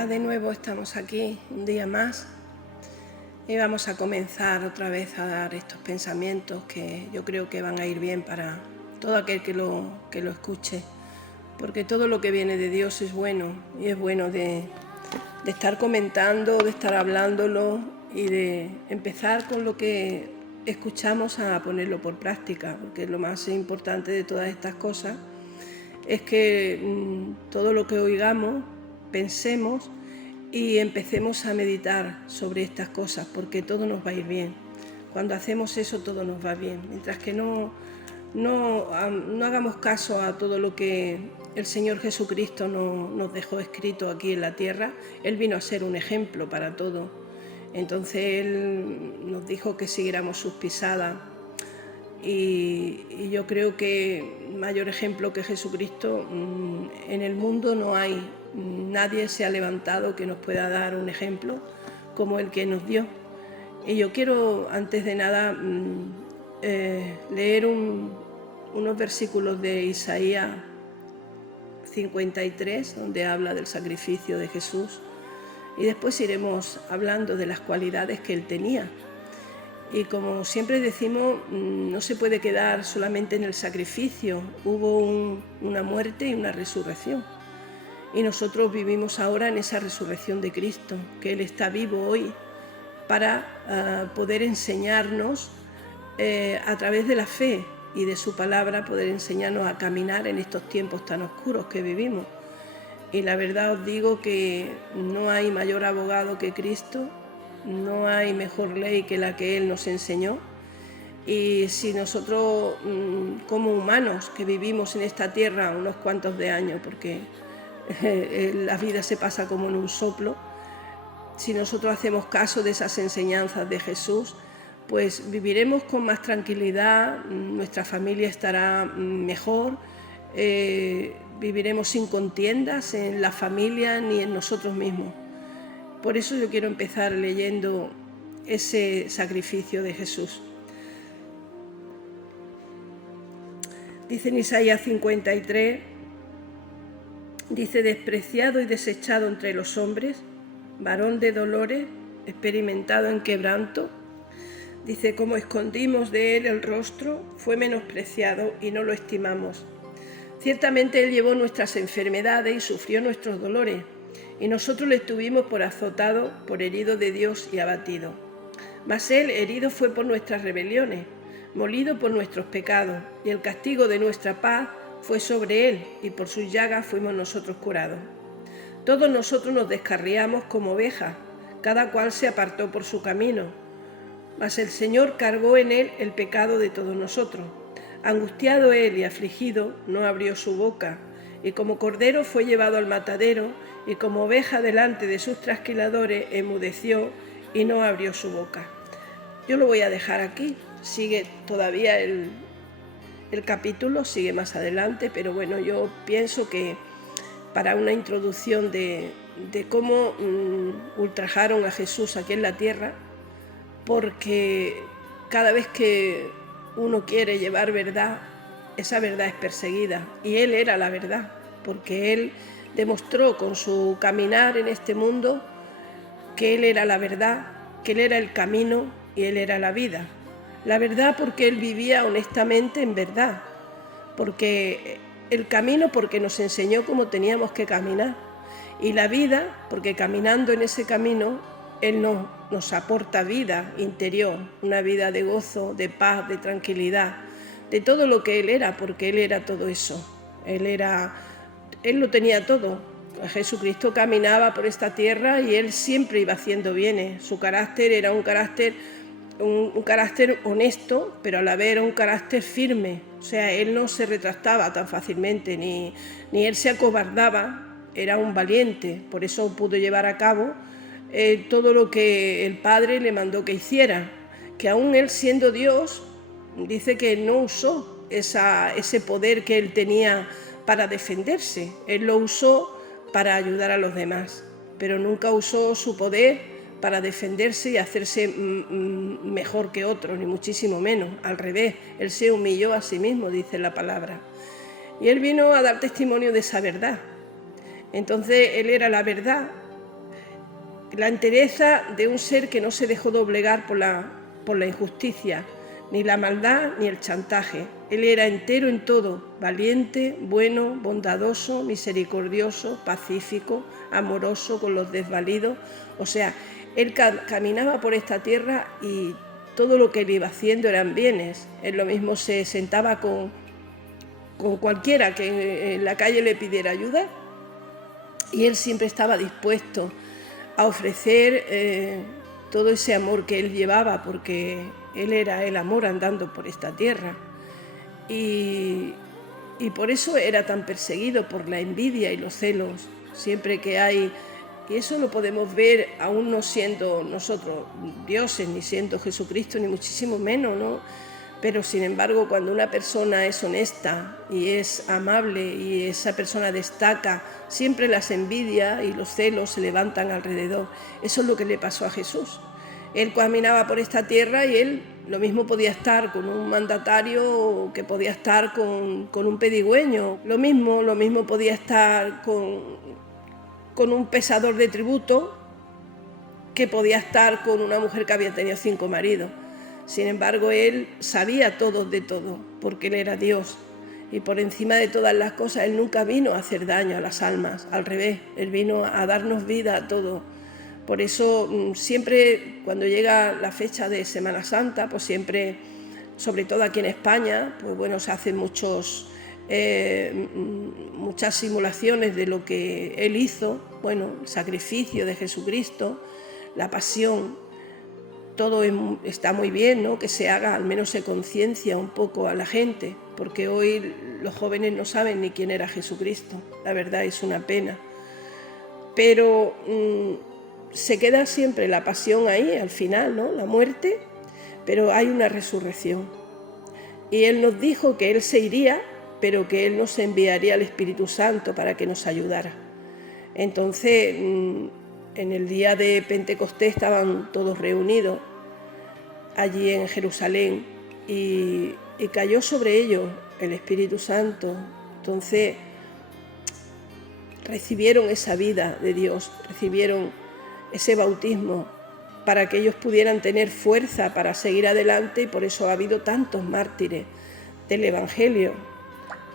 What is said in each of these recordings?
Hola, de nuevo estamos aquí un día más y vamos a comenzar otra vez a dar estos pensamientos que yo creo que van a ir bien para todo aquel que lo escuche, porque todo lo que viene de Dios es bueno y es bueno de estar comentando, de estar hablándolo y de empezar con lo que escuchamos a ponerlo por práctica, porque lo más importante de todas estas cosas es que todo lo que oigamos, pensemos y empecemos a meditar sobre estas cosas, porque todo nos va a ir bien. Cuando hacemos eso, todo nos va bien. Mientras que no hagamos caso a todo lo que el Señor Jesucristo nos dejó escrito aquí en la tierra, Él vino a ser un ejemplo para todo. Entonces Él nos dijo que siguiéramos sus pisadas. Y yo creo que mayor ejemplo que Jesucristo en el mundo no hay. Nadie se ha levantado que nos pueda dar un ejemplo como el que nos dio. Y yo quiero, antes de nada, leer unos versículos de Isaías 53, donde habla del sacrificio de Jesús, y después iremos hablando de las cualidades que Él tenía. Y como siempre decimos, no se puede quedar solamente en el sacrificio. Hubo una muerte y una resurrección. Y nosotros vivimos ahora en esa resurrección de Cristo, que Él está vivo hoy para poder enseñarnos a través de la fe y de su palabra, poder enseñarnos a caminar en estos tiempos tan oscuros que vivimos. Y la verdad os digo que no hay mayor abogado que Cristo. No hay mejor ley que la que Él nos enseñó. Y si nosotros, como humanos que vivimos en esta tierra unos cuantos de años, porque la vida se pasa como en un soplo, si nosotros hacemos caso de esas enseñanzas de Jesús, pues viviremos con más tranquilidad, nuestra familia estará mejor, viviremos sin contiendas en la familia ni en nosotros mismos. Por eso yo quiero empezar leyendo ese sacrificio de Jesús. Dice en Isaías 53, dice: despreciado y desechado entre los hombres, varón de dolores, experimentado en quebranto. Dice: como escondimos de él el rostro, fue menospreciado y no lo estimamos. Ciertamente él llevó nuestras enfermedades y sufrió nuestros dolores, y nosotros le tuvimos por azotado, por herido de Dios y abatido. Mas él herido fue por nuestras rebeliones, molido por nuestros pecados, y el castigo de nuestra paz fue sobre él, y por sus llagas fuimos nosotros curados. Todos nosotros nos descarriamos como ovejas, cada cual se apartó por su camino. Mas el Señor cargó en él el pecado de todos nosotros. Angustiado él y afligido, no abrió su boca, y como cordero fue llevado al matadero, y como oveja delante de sus trasquiladores enmudeció y no abrió su boca. Yo lo voy a dejar aquí, sigue todavía el capítulo, sigue más adelante, pero bueno, yo pienso que para una introducción de cómo ultrajaron a Jesús aquí en la tierra, porque cada vez que uno quiere llevar verdad, esa verdad es perseguida, y Él era la verdad, porque Él demostró con su caminar en este mundo que Él era la verdad, que Él era el camino y Él era la vida. La verdad porque Él vivía honestamente en verdad, porque el camino porque nos enseñó cómo teníamos que caminar, y la vida porque caminando en ese camino Él nos aporta vida interior, una vida de gozo, de paz, de tranquilidad, de todo lo que Él era, porque Él era todo eso. Él lo tenía todo. Jesucristo caminaba por esta tierra y Él siempre iba haciendo bienes. Su carácter era un carácter honesto, pero a la vez era un carácter firme. O sea, Él no se retractaba tan fácilmente, ni Él se acobardaba, era un valiente. Por eso pudo llevar a cabo todo lo que el Padre le mandó que hiciera, que aún Él siendo Dios, dice que no usó ese poder que Él tenía para defenderse. Él lo usó para ayudar a los demás, pero nunca usó su poder para defenderse y hacerse mejor que otros, ni muchísimo menos. Al revés, Él se humilló a sí mismo, dice la palabra. Y Él vino a dar testimonio de esa verdad. Entonces Él era la verdad, la entereza de un ser que no se dejó doblegar por la injusticia, ni la maldad ni el chantaje. Él era entero en todo, valiente, bueno, bondadoso, misericordioso, pacífico, amoroso con los desvalidos. O sea, él caminaba por esta tierra y todo lo que él iba haciendo eran bienes. Él lo mismo se sentaba con cualquiera que en la calle le pidiera ayuda, y él siempre estaba dispuesto a ofrecer todo ese amor que él llevaba, porque él era el amor andando por esta tierra. Y por eso era tan perseguido por la envidia y los celos, siempre que hay. Y eso lo podemos ver aún no siendo nosotros dioses, ni siendo Jesucristo, ni muchísimo menos, ¿no? Pero sin embargo, cuando una persona es honesta y es amable y esa persona destaca, siempre las envidias y los celos se levantan alrededor. Eso es lo que le pasó a Jesús. Él caminaba por esta tierra y él lo mismo podía estar con un mandatario que podía estar con un pedigüeño. Lo mismo podía estar con un pesador de tributo que podía estar con una mujer que había tenido 5 maridos. Sin embargo, él sabía todo de todo, porque él era Dios. Y por encima de todas las cosas, él nunca vino a hacer daño a las almas. Al revés, él vino a darnos vida a todos. Por eso, siempre cuando llega la fecha de Semana Santa, pues siempre, sobre todo aquí en España, pues bueno, se hacen muchas simulaciones de lo que él hizo. Bueno, el sacrificio de Jesucristo, la pasión. Todo está muy bien, ¿no?, que se haga, al menos se conciencia un poco a la gente, porque hoy los jóvenes no saben ni quién era Jesucristo. La verdad, es una pena. Pero se queda siempre la pasión ahí, al final, ¿no?, la muerte, pero hay una resurrección. Y Él nos dijo que Él se iría, pero que Él nos enviaría al Espíritu Santo para que nos ayudara. Entonces, en el día de Pentecostés estaban todos reunidos allí en Jerusalén y cayó sobre ellos el Espíritu Santo. Entonces recibieron esa vida de Dios, recibieron ese bautismo para que ellos pudieran tener fuerza para seguir adelante, y por eso ha habido tantos mártires del Evangelio,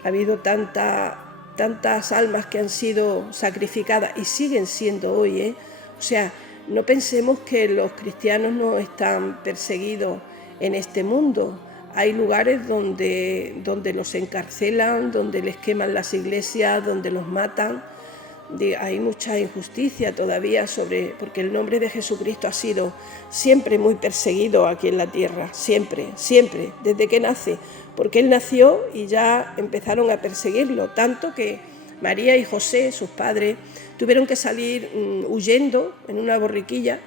ha habido tantas almas que han sido sacrificadas y siguen siendo hoy, O sea, no pensemos que los cristianos no están perseguidos en este mundo. Hay lugares donde los encarcelan, donde les queman las iglesias, donde los matan. Hay mucha injusticia todavía porque el nombre de Jesucristo ha sido siempre muy perseguido aquí en la tierra, siempre, desde que nace, porque Él nació y ya empezaron a perseguirlo, tanto que María y José, sus padres, tuvieron que salir huyendo en una borriquilla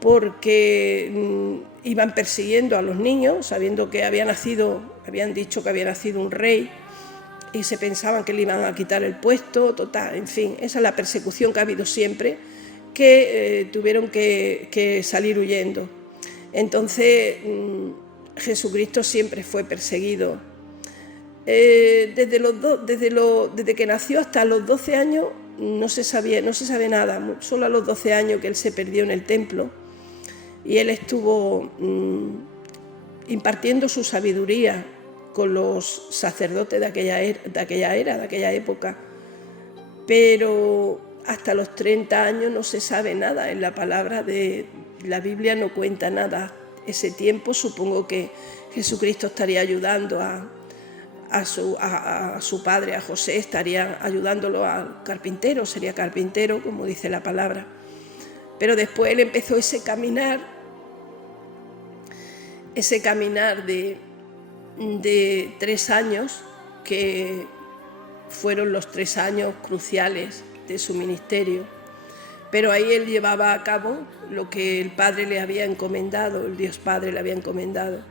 porque iban persiguiendo a los niños, sabiendo que habían dicho que había nacido un rey, y se pensaban que le iban a quitar el puesto, total, en fin, esa es la persecución que ha habido siempre, que tuvieron que salir huyendo. Entonces, Jesucristo siempre fue perseguido. Desde que nació hasta los 12 años no se sabe nada, solo a los 12 años que él se perdió en el templo, y él estuvo impartiendo su sabiduría con los sacerdotes de aquella época, pero hasta los 30 años no se sabe nada. En la palabra de la Biblia no cuenta nada. Ese tiempo supongo que Jesucristo estaría ayudando a su padre, a José, estaría ayudándolo al carpintero, sería carpintero, como dice la palabra. Pero después él empezó ese caminar de 3 años, que fueron los 3 años cruciales de su ministerio. Pero ahí él llevaba a cabo lo que el Padre le había encomendado, el Dios Padre le había encomendado,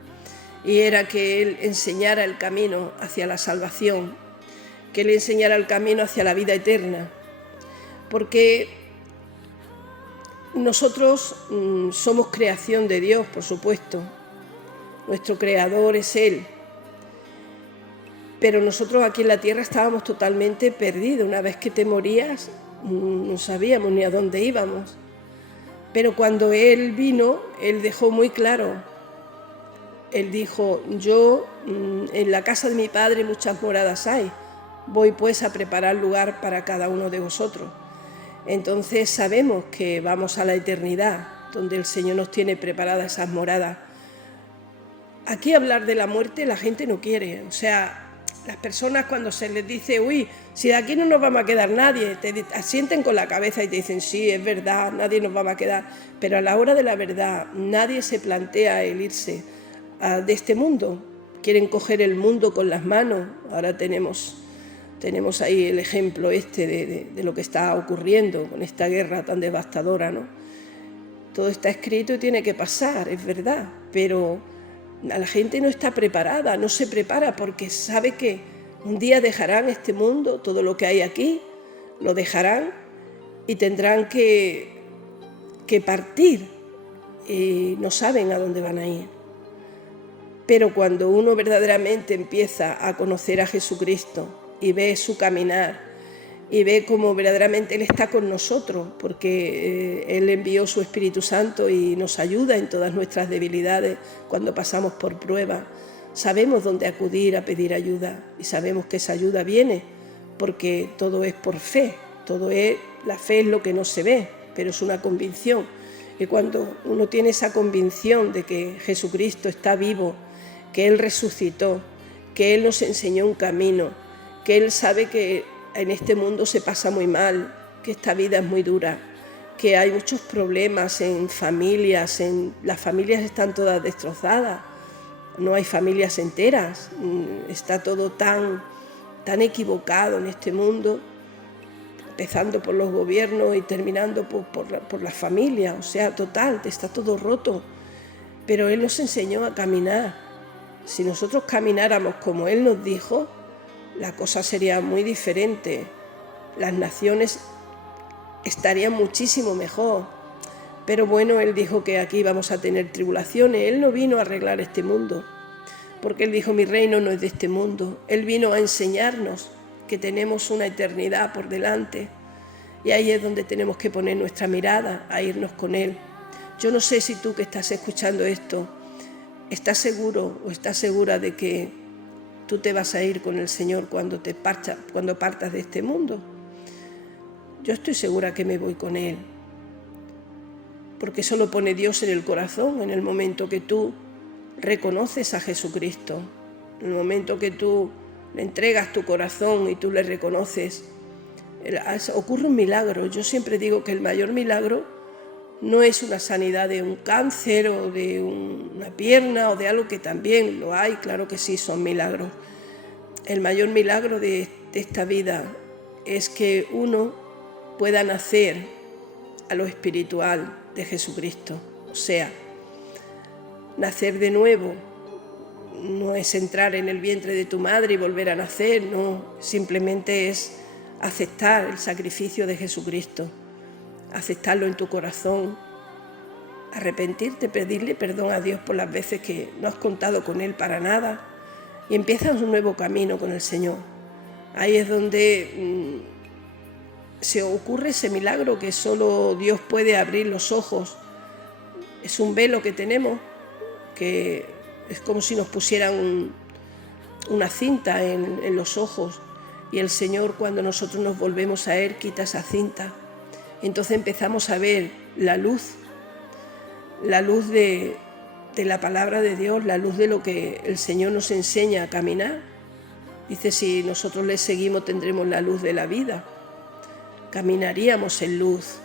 y era que él enseñara el camino hacia la salvación, que él enseñara el camino hacia la vida eterna, porque nosotros somos creación de Dios, por supuesto, nuestro creador es Él, pero nosotros aquí en la tierra estábamos totalmente perdidos. Una vez que te morías, no sabíamos ni a dónde íbamos. Pero cuando Él vino, Él dejó muy claro, Él dijo, yo en la casa de mi Padre muchas moradas hay, voy pues a preparar lugar para cada uno de vosotros. Entonces sabemos que vamos a la eternidad, donde el Señor nos tiene preparadas esas moradas. Aquí hablar de la muerte la gente no quiere, o sea, las personas cuando se les dice, uy, si de aquí no nos vamos a quedar nadie, te asienten con la cabeza y te dicen, sí, es verdad, nadie nos va a quedar, pero a la hora de la verdad nadie se plantea el irse de este mundo. Quieren coger el mundo con las manos. Ahora tenemos ahí el ejemplo de lo que está ocurriendo con esta guerra tan devastadora, ¿no? Todo está escrito y tiene que pasar, es verdad, pero la gente no está preparada, no se prepara porque sabe que un día dejarán este mundo, todo lo que hay aquí, lo dejarán y tendrán que partir y no saben a dónde van a ir. Pero cuando uno verdaderamente empieza a conocer a Jesucristo y ve su caminar y ve cómo verdaderamente Él está con nosotros, porque Él envió su Espíritu Santo y nos ayuda en todas nuestras debilidades cuando pasamos por pruebas. Sabemos dónde acudir a pedir ayuda y sabemos que esa ayuda viene porque todo es por fe, la fe es lo que no se ve, pero es una convicción. Y cuando uno tiene esa convicción de que Jesucristo está vivo, que Él resucitó, que Él nos enseñó un camino, que Él sabe que en este mundo se pasa muy mal, que esta vida es muy dura, que hay muchos problemas en familias, las familias están todas destrozadas, no hay familias enteras, está todo tan equivocado en este mundo, empezando por los gobiernos y terminando por las familias, o sea, total, está todo roto. Pero Él nos enseñó a caminar. Si nosotros camináramos como Él nos dijo, la cosa sería muy diferente. Las naciones estarían muchísimo mejor. Pero bueno, Él dijo que aquí vamos a tener tribulaciones. Él no vino a arreglar este mundo, porque Él dijo, mi reino no es de este mundo. Él vino a enseñarnos que tenemos una eternidad por delante. Y ahí es donde tenemos que poner nuestra mirada, a irnos con Él. Yo no sé si tú que estás escuchando esto, estás seguro o estás segura de que tú te vas a ir con el Señor cuando partas de este mundo. Yo estoy segura que me voy con Él, porque eso lo pone Dios en el corazón en el momento que tú reconoces a Jesucristo, en el momento que tú le entregas tu corazón y tú le reconoces, ocurre un milagro. Yo siempre digo que el mayor milagro no es una sanidad de un cáncer o de una pierna o de algo, que también lo hay, claro que sí, son milagros. El mayor milagro de esta vida es que uno pueda nacer a lo espiritual de Jesucristo. O sea, nacer de nuevo no es entrar en el vientre de tu madre y volver a nacer, no, simplemente es aceptar el sacrificio de Jesucristo, aceptarlo en tu corazón, arrepentirte, pedirle perdón a Dios por las veces que no has contado con Él para nada y empiezas un nuevo camino con el Señor. Ahí es donde se ocurre ese milagro que solo Dios puede abrir los ojos. Es un velo que tenemos, que es como si nos pusieran una cinta en los ojos, y el Señor, cuando nosotros nos volvemos a Él, quita esa cinta. Entonces empezamos a ver la luz de la palabra de Dios, la luz de lo que el Señor nos enseña a caminar. Dice, si nosotros le seguimos tendremos la luz de la vida, caminaríamos en luz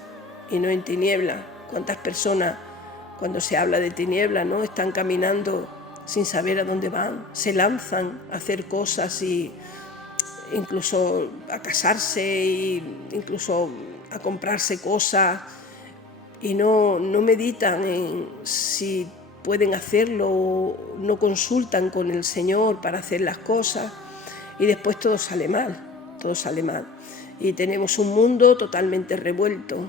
y no en tiniebla. ¿Cuántas personas, cuando se habla de tiniebla, no están caminando sin saber a dónde van? Se lanzan a hacer cosas y incluso a casarse e incluso a comprarse cosas, y no meditan en si pueden hacerlo, o no consultan con el Señor para hacer las cosas, y después todo sale mal. Y tenemos un mundo totalmente revuelto.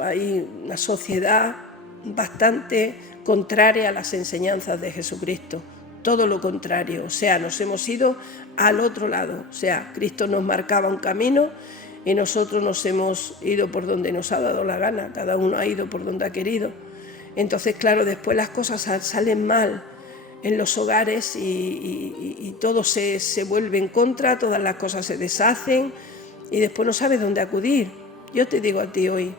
Hay una sociedad bastante contraria a las enseñanzas de Jesucristo. Todo lo contrario, o sea, nos hemos ido al otro lado. O sea, Cristo nos marcaba un camino y nosotros nos hemos ido por donde nos ha dado la gana, cada uno ha ido por donde ha querido. Entonces, claro, después las cosas salen mal en los hogares y todo se vuelve en contra, todas las cosas se deshacen y después no sabes dónde acudir. Yo te digo a ti hoy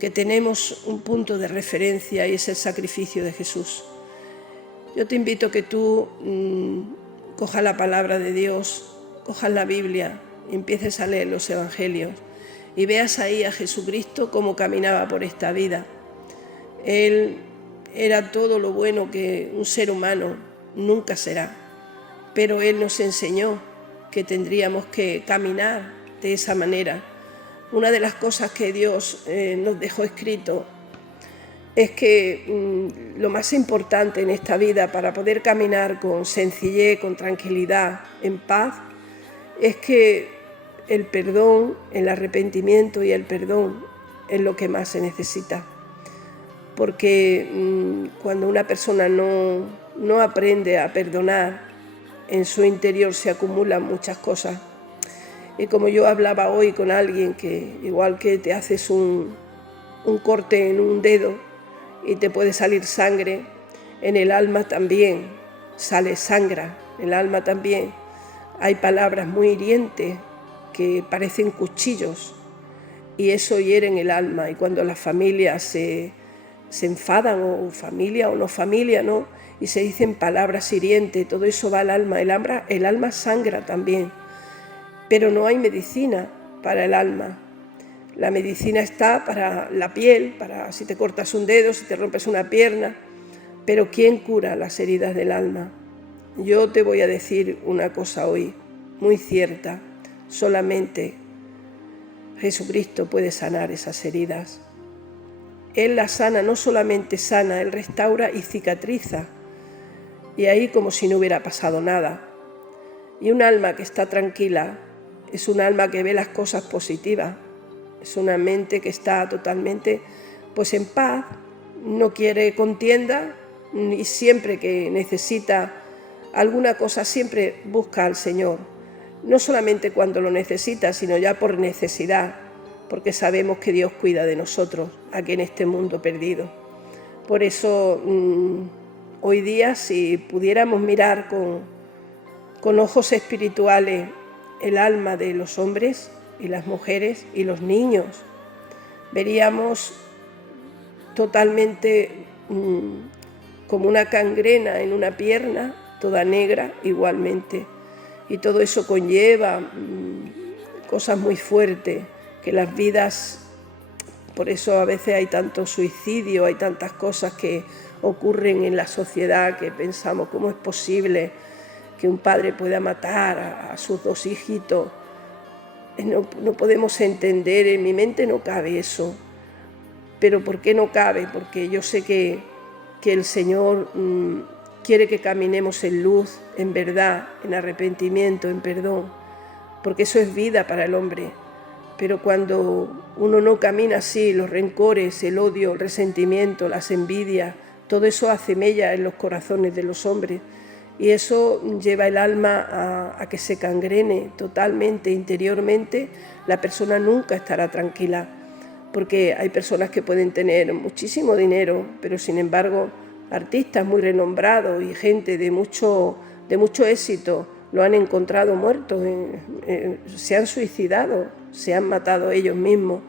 que tenemos un punto de referencia y es el sacrificio de Jesús. Yo te invito a que tú cojas la palabra de Dios, cojas la Biblia, empieces a leer los evangelios y veas ahí a Jesucristo cómo caminaba por esta vida. Él era todo lo bueno que un ser humano nunca será, pero Él nos enseñó que tendríamos que caminar de esa manera. Una de las cosas que Dios nos dejó escrito es que lo más importante en esta vida para poder caminar con sencillez, con tranquilidad, en paz, es que el perdón, el arrepentimiento y el perdón es lo que más se necesita. Porque cuando una persona no aprende a perdonar, en su interior se acumulan muchas cosas. Y como yo hablaba hoy con alguien que igual que te haces un corte en un dedo y te puede salir sangre, en el alma también sale sangre, en el alma también hay palabras muy hirientes que parecen cuchillos y eso hiere en el alma. Y cuando las familias se enfadan, o familia o no familia, ¿no? Y se dicen palabras hirientes, todo eso va al alma. El alma sangra también, pero no hay medicina para el alma. La medicina está para la piel, para si te cortas un dedo, si te rompes una pierna, pero ¿quién cura las heridas del alma? Yo te voy a decir una cosa hoy, muy cierta, solamente Jesucristo puede sanar esas heridas. Él las sana, no solamente sana, Él restaura y cicatriza. Y ahí como si no hubiera pasado nada. Y un alma que está tranquila es un alma que ve las cosas positivas. Es una mente que está totalmente pues en paz, no quiere contienda y siempre que necesita alguna cosa siempre busca al Señor. No solamente cuando lo necesita, sino ya por necesidad, porque sabemos que Dios cuida de nosotros aquí en este mundo perdido. Por eso hoy día, si pudiéramos mirar con ojos espirituales el alma de los hombres y las mujeres y los niños, veríamos totalmente como una gangrena en una pierna, toda negra igualmente. Y todo eso conlleva cosas muy fuertes, que las vidas, por eso a veces hay tanto suicidio, hay tantas cosas que ocurren en la sociedad que pensamos cómo es posible que un padre pueda matar a sus dos hijitos. No podemos entender, en mi mente no cabe eso. Pero ¿por qué no cabe? Porque yo sé que el Señor quiere que caminemos en luz, en verdad, en arrepentimiento, en perdón, porque eso es vida para el hombre. Pero cuando uno no camina así, los rencores, el odio, el resentimiento, las envidias, todo eso hace mella en los corazones de los hombres y eso lleva el alma a que se gangrene totalmente, interiormente. La persona nunca estará tranquila, porque hay personas que pueden tener muchísimo dinero, pero sin embargo artistas muy renombrados y gente de mucho éxito lo han encontrado muertos, se han suicidado, se han matado ellos mismos,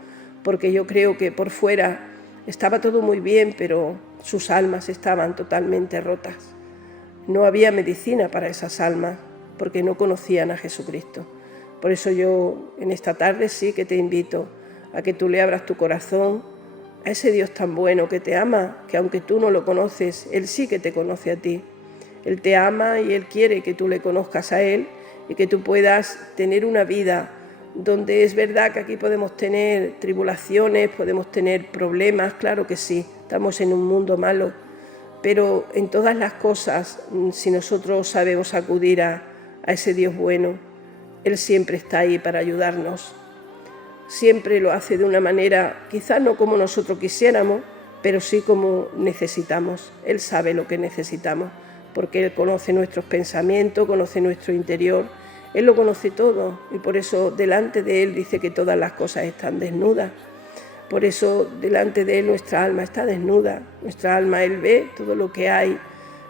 porque yo creo que por fuera estaba todo muy bien, pero sus almas estaban totalmente rotas. No había medicina para esas almas, porque no conocían a Jesucristo. Por eso yo en esta tarde sí que te invito a que tú le abras tu corazón a ese Dios tan bueno que te ama, que aunque tú no lo conoces, Él sí que te conoce a ti. Él te ama y Él quiere que tú le conozcas a Él y que tú puedas tener una vida donde es verdad que aquí podemos tener tribulaciones, podemos tener problemas, claro que sí, estamos en un mundo malo, pero en todas las cosas, si nosotros sabemos acudir a ese Dios bueno, Él siempre está ahí para ayudarnos. Siempre lo hace de una manera, quizás no como nosotros quisiéramos, pero sí como necesitamos. Él sabe lo que necesitamos, porque Él conoce nuestros pensamientos, conoce nuestro interior Él lo conoce todo y por eso delante de Él dice que todas las cosas están desnudas. Por eso delante de Él nuestra alma está desnuda, nuestra alma Él ve todo lo que hay,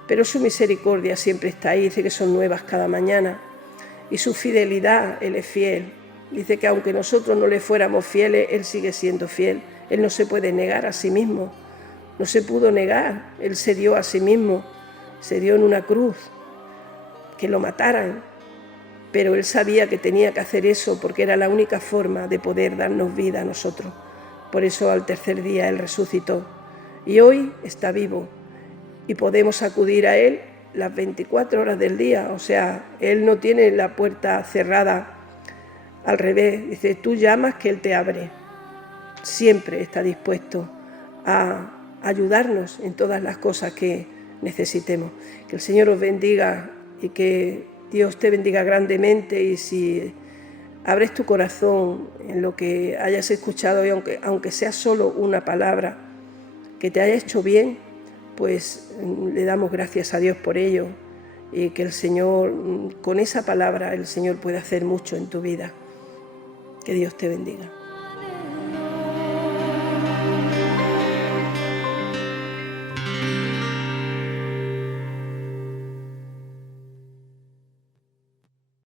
pero su misericordia siempre está ahí, dice que son nuevas cada mañana. Y su fidelidad, Él es fiel. Dice que aunque nosotros no le fuéramos fieles, Él sigue siendo fiel. Él no se puede negar a sí mismo, no se pudo negar, Él se dio a sí mismo, se dio en una cruz, que lo mataran, pero Él sabía que tenía que hacer eso porque era la única forma de poder darnos vida a nosotros. Por eso al tercer día Él resucitó y hoy está vivo y podemos acudir a Él las 24 horas del día. O sea, Él no tiene la puerta cerrada, al revés, dice, tú llamas que Él te abre. Siempre está dispuesto a ayudarnos en todas las cosas que necesitemos. Que el Señor os bendiga y que Dios te bendiga grandemente, y si abres tu corazón en lo que hayas escuchado y aunque sea solo una palabra que te haya hecho bien, pues le damos gracias a Dios por ello, y que el Señor, con esa palabra, el Señor puede hacer mucho en tu vida. Que Dios te bendiga.